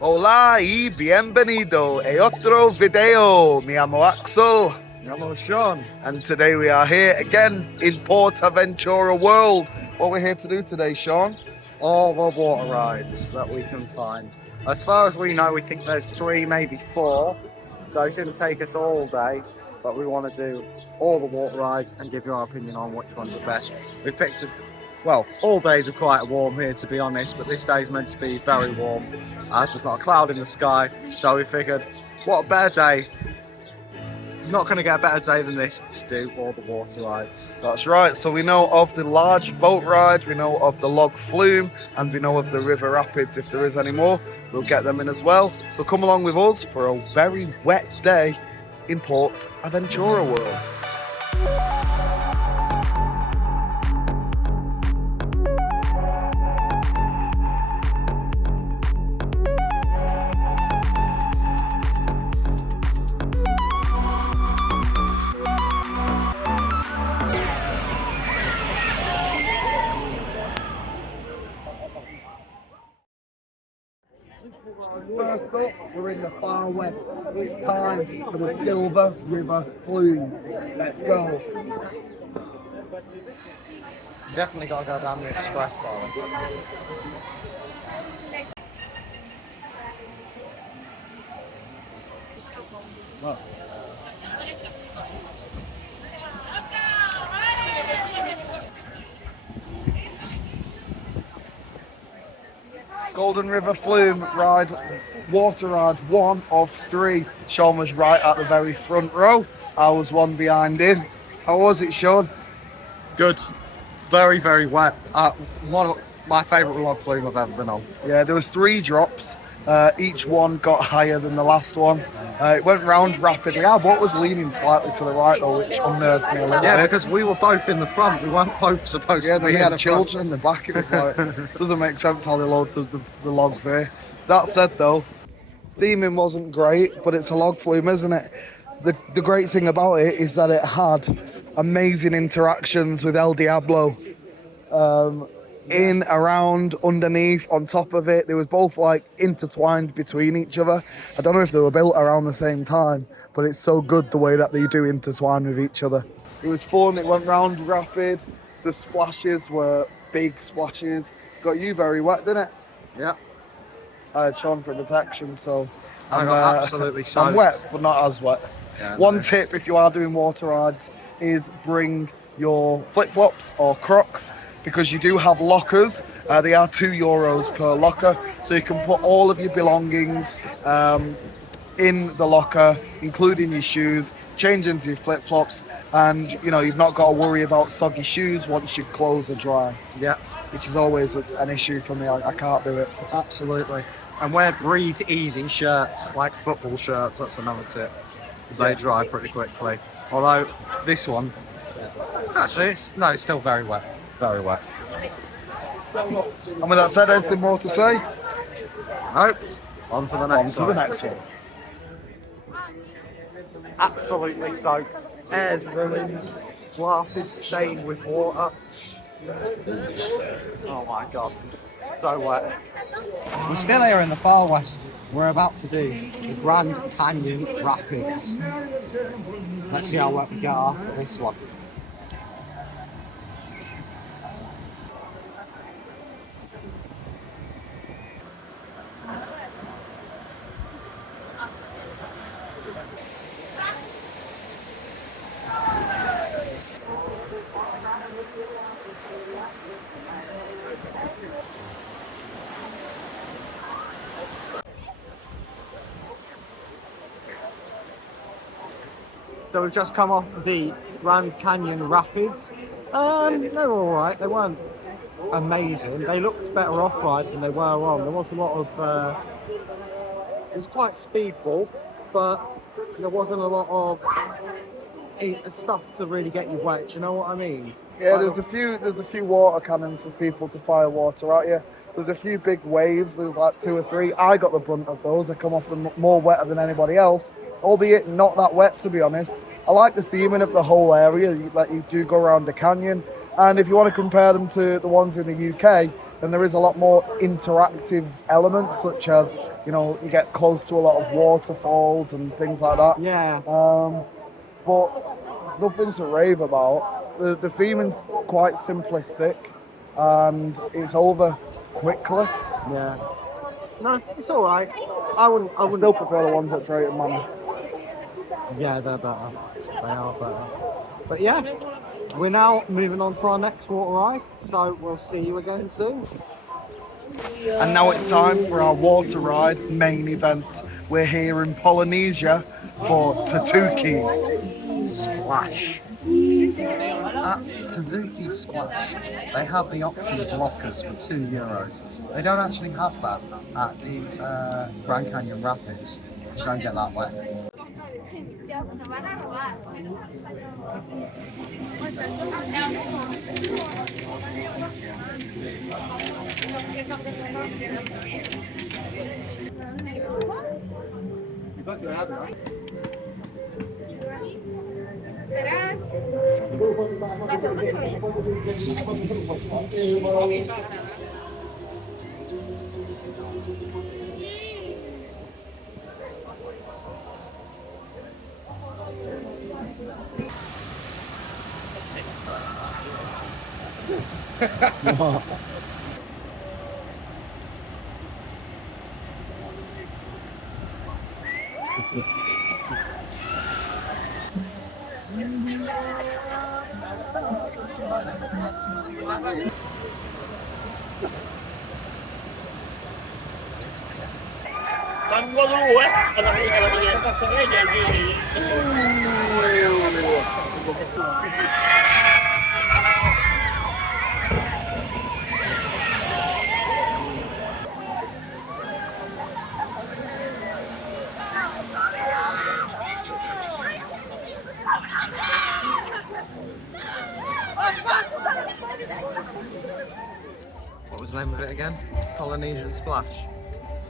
Hola y bienvenido a otro video. Me llamo Axel. Hello, Sean. And today we are here again in PortAventura World. What we're here to do today, Sean? All the water rides that we can find. As far as we know, we think there's 3, maybe 4. So it shouldn't take us all day, but we want to do all the water rides and give you our opinion on which ones are best. We picked well, all days are quite warm here, to be honest, but this day's meant to be very warm. There's not a cloud in the sky, so we figured, what a better day. Not going to get a better day than this to do all the water rides. That's right. So we know of the large boat ride, we know of the log flume, and we know of the river rapids. If there is any more, we'll get them in as well. So come along with us for a very wet day in PortAventura World. First up, we're in the far west. It's time for the Silver River Flume. Let's go. Definitely got to go down the express, darling. Well. Golden River Flume ride, water ride 1 of 3. Sean was right at the very front row. I was one behind him. How was it, Sean? Good. Very, very wet. One of my favourite log flume I've ever been on. Yeah, there was 3 drops. Each one got higher than the last one. It went round rapidly. Our boat was leaning slightly to the right though, which unnerved me a little bit. Yeah, because we were both in the front. We weren't both supposed to be they in had the children in the back. It was like, doesn't make sense how they load the logs there. That said though, theming wasn't great, but it's a log flume, isn't it? The great thing about it is that it had amazing interactions with El Diablo. In, around, underneath, on top of it. They was both like intertwined between each other. I don't know if they were built around the same time, but it's so good the way that they do intertwine with each other. It was fun, it went round rapid. The splashes were big splashes. Got you very wet, didn't it? Yeah. I had Sean for protection, so I got absolutely soaked. I'm wet, but not as wet. Yeah, One tip if you are doing water rides is bring your flip-flops or Crocs, because you do have lockers. They are €2 per locker, so you can put all of your belongings in the locker, including your shoes, change into your flip-flops, and you've not got to worry about soggy shoes once your clothes are dry. Yeah. Which is always an issue for me. I can't do it. Absolutely. And wear breathe easy shirts, like football shirts. That's another tip, because they dry pretty quickly. Although this one, actually, it's still very wet. Very wet. And with that said, anything more to say? Nope. On to the next one. next one. Absolutely soaked. Hair's ruined. Glasses stained with water. Oh my god. So wet. We're still here in the far west. We're about to do the Grand Canyon Rapids. Let's see how wet we get after this one. So we've just come off the Grand Canyon Rapids. They were alright, they weren't amazing. They looked better off-ride than they were on. There was a lot of... it was quite speedful, but there wasn't a lot of stuff to really get you wet, you know what I mean? Yeah, there's a few water cannons for people to fire water at you. There's a few big waves, there's like 2 or 3. I got the brunt of those. I come off them more wetter than anybody else, albeit not that wet, to be honest. I like the theming of the whole area, like you do go around the canyon. And if you want to compare them to the ones in the UK, then there is a lot more interactive elements, such as, you know, you get close to a lot of waterfalls and things like that. Yeah. But there's nothing to rave about. The theming's quite simplistic, and it's over quickly. Yeah. No, it's all right. I wouldn't. I still prefer the ones at Drayton Manor. Yeah, they're better. They are better. But yeah, we're now moving on to our next water ride. So we'll see you again soon. And now it's time for our water ride main event. We're here in Polynesia for Tutuki Splash. At Tutuki Splash, they have the option of lockers for €2. They don't actually have that at the Grand Canyon Rapids. Just don't get that way. Xanh quá dulu kalau dia pasangnya jadi. What was the name of it again? Polynesian Splash.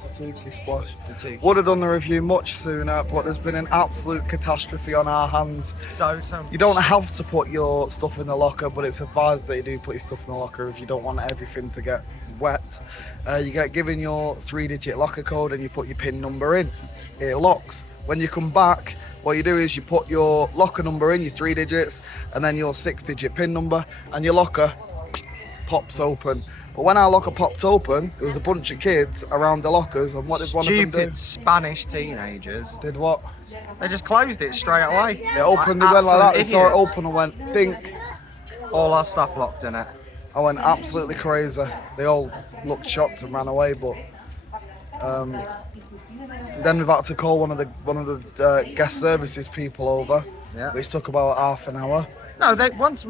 Tutuki Splash. Would have done the review much sooner, but there's been an absolute catastrophe on our hands. So You don't have to put your stuff in the locker, but it's advised that you do put your stuff in the locker if you don't want everything to get wet. You get given your 3-digit locker code and you put your PIN number in. It locks. When you come back, what you do is you put your locker number in, your 3 digits, and then your 6-digit PIN number, and your locker pops open. But when our locker popped open, there was a bunch of kids around the lockers, and what did one of them do? Stupid Spanish teenagers. Did what? They just closed it straight away. It opened, they went like that, they saw it open and went, dink. All our stuff locked in it. I went absolutely crazy. They all looked shocked and ran away, but then we've had to call one of the guest services people over, Yeah. which took about half an hour. No, because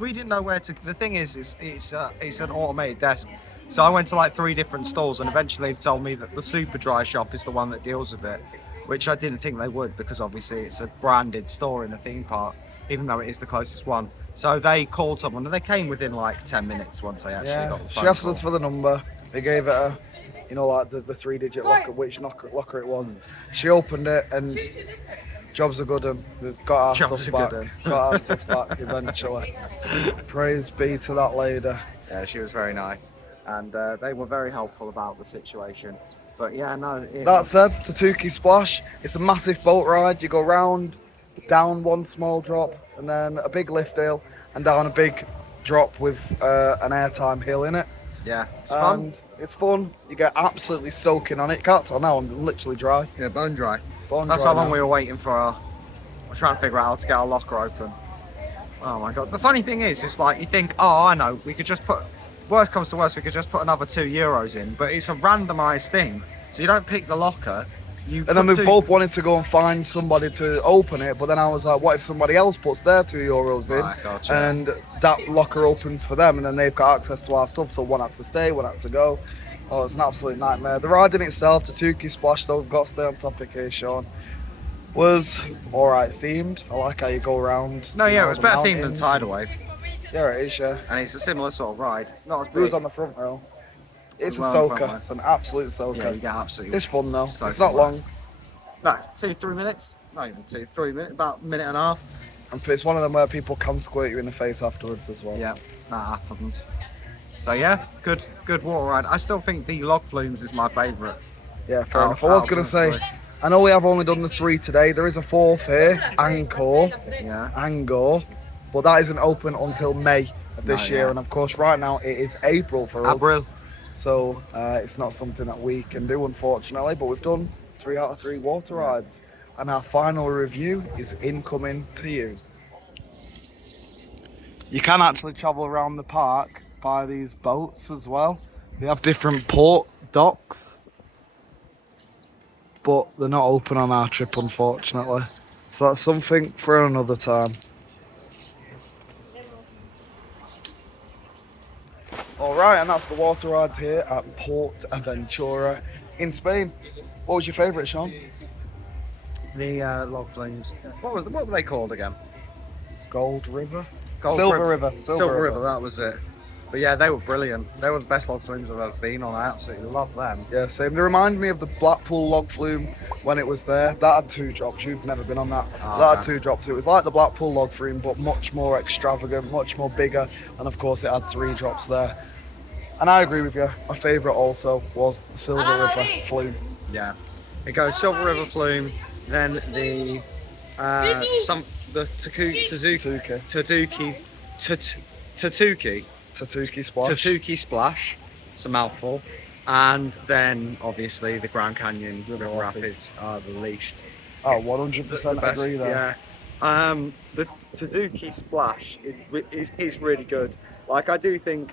we didn't know where to. The thing is it's an automated desk. So I went to like 3 different stalls, and eventually they told me that the Super Dry shop is the one that deals with it, which I didn't think they would, because obviously it's a branded store in a theme park, even though it is the closest one. So they called someone, and they came within like 10 minutes once they actually got the phone She asked call. us for the number. They gave it a, you know, like the 3-digit locker, which locker it was. She opened it, and jobs are good, and we've got our Jobs stuff are back. good, Got our stuff back eventually. Praise be to that lady. Yeah, she was very nice, and they were very helpful about the situation. But yeah, no. That said, Tutuki Splash, it's a massive boat ride. You go round, down one small drop, and then a big lift hill, and down a big drop with an airtime hill in it. Yeah, it's fun. And it's fun. You get absolutely soaking on it. Can't tell now, I'm literally dry. Yeah, bone dry. Bone That's dry how long now. we were waiting for we're trying to figure out how to get our locker open. Oh my god. The funny thing is, it's like you think, oh, I know, we could just put, worst comes to worst, we could just put another €2 in, but it's a randomised thing. So you don't pick the locker. And then we both wanted to go and find somebody to open it, but then I was like, what if somebody else puts their €2 in, Right, gotcha. and that locker opens for them, and then they've got access to our stuff, so one had to stay, one had to go. Oh, it's an absolute nightmare. The ride in itself, Tutuki Splash, though, we've got to stay on topic here, Sean, was alright themed. I like how you go around. No, you yeah, know, it was the better themed than mountains. Tidal Wave. Yeah, it is, yeah. And it's a similar sort of ride. Not as Who's big. on the front row? It's a Well, on the front soaker. row. It's an absolute soaker. Yeah, you get absolutely. It's fun, though. So It's not fun. long. No, 2-3 minutes. Not even 2-3 minutes. About a minute and a half. And it's one of them where people can squirt you in the face afterwards as well. Yeah, that happened. So yeah, good water ride. I still think the log flumes is my favourite. Yeah, fair enough. I was going to say, I know we have only done the 3 today. There is a 4th here, Angkor. Yeah. Angkor. But that isn't open until May of this No, year. yeah. And of course, right now it is April for us. April. So it's not something that we can do, unfortunately. But we've done 3 out of 3 water rides. And our final review is incoming to you. You can actually travel around the park by these boats as well. They have different port docks, but they're not open on our trip, unfortunately. So that's something for another time. All right, and that's the water rides here at PortAventura in Spain. What was your favourite, Sean? The log flumes. What were they called again? Gold River? Silver River. That was it. But yeah, they were brilliant. They were the best log flumes I've ever been on. I absolutely love them. Yeah, same. They remind me of the Blackpool log flume when it was there. That had 2 drops. You've never been on that. That had 2 drops. It was like the Blackpool log flume, but much more extravagant, much more bigger. And of course, it had 3 drops there. And I agree with you. My favourite also was the Silver River flume. Yeah. It goes Silver River flume, then the Tutuki Splash. It's a mouthful. And then obviously the Grand Canyon River Rapids are the least. Oh, 100% agree there. Yeah. The Tutuki Splash is really good. Like, I do think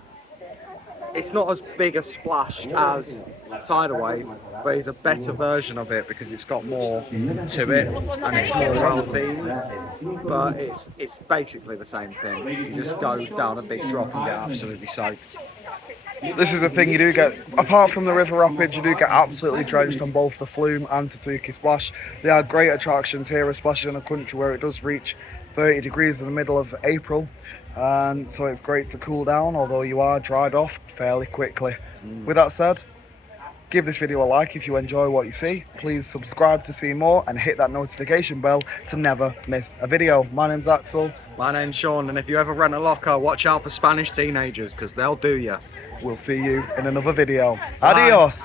it's not as big a splash as Tidal Wave, but it's a better version of it because it's got more to it and it's more well themed. But it's basically the same thing. You just go down a big drop and get absolutely soaked. This is the thing, you do get, apart from the river rapids, you do get absolutely drenched on both the Flume and Tutuki Splash. They are great attractions here, especially in a country where it does reach 30 degrees in the middle of April. And so it's great to cool down, although you are dried off fairly quickly. With that said, give this video a like if you enjoy what you see. Please subscribe to see more and hit that notification bell to never miss a video. My name's Axel. My name's Sean, and if you ever rent a locker, watch out for Spanish teenagers because they'll do you. We'll see you in another video. Bye. Adios.